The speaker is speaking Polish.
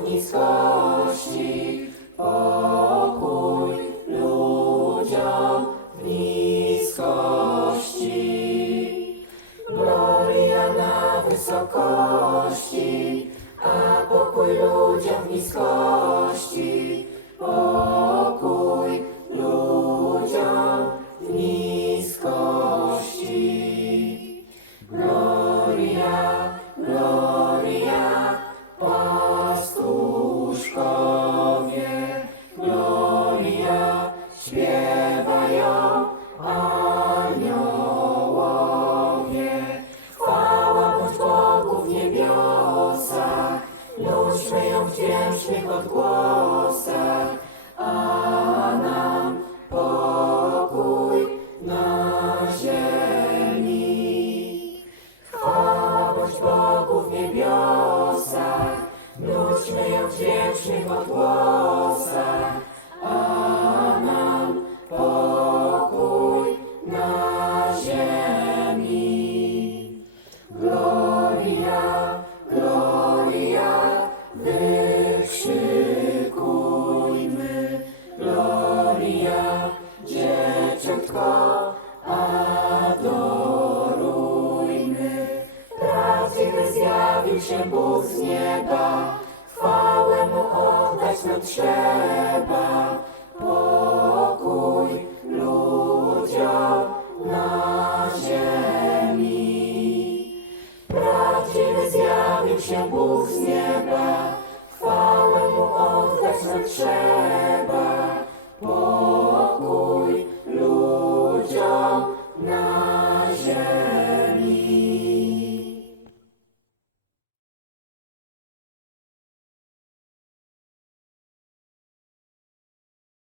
w niskości, pokój ludziom w niskości. Gloria na wysokości, a pokój ludziom w niskości, pokój ludziom. Gloria, Gloria, ludźmy ją w wdzięcznych odgłosach, a nam pokój na ziemi. Chwała bądź Bogu w niebiosach, ludźmy ją w wdzięcznych odgłosach, Wykrzykujmy Gloria, dzieciątko, adorujmy. Prawdziwy zjawił się Bóg z nieba, chwałę Mu oddać nam trzeba. Pokój ludziom na ziemi. Prawdziwy zjawił się Bóg z nieba,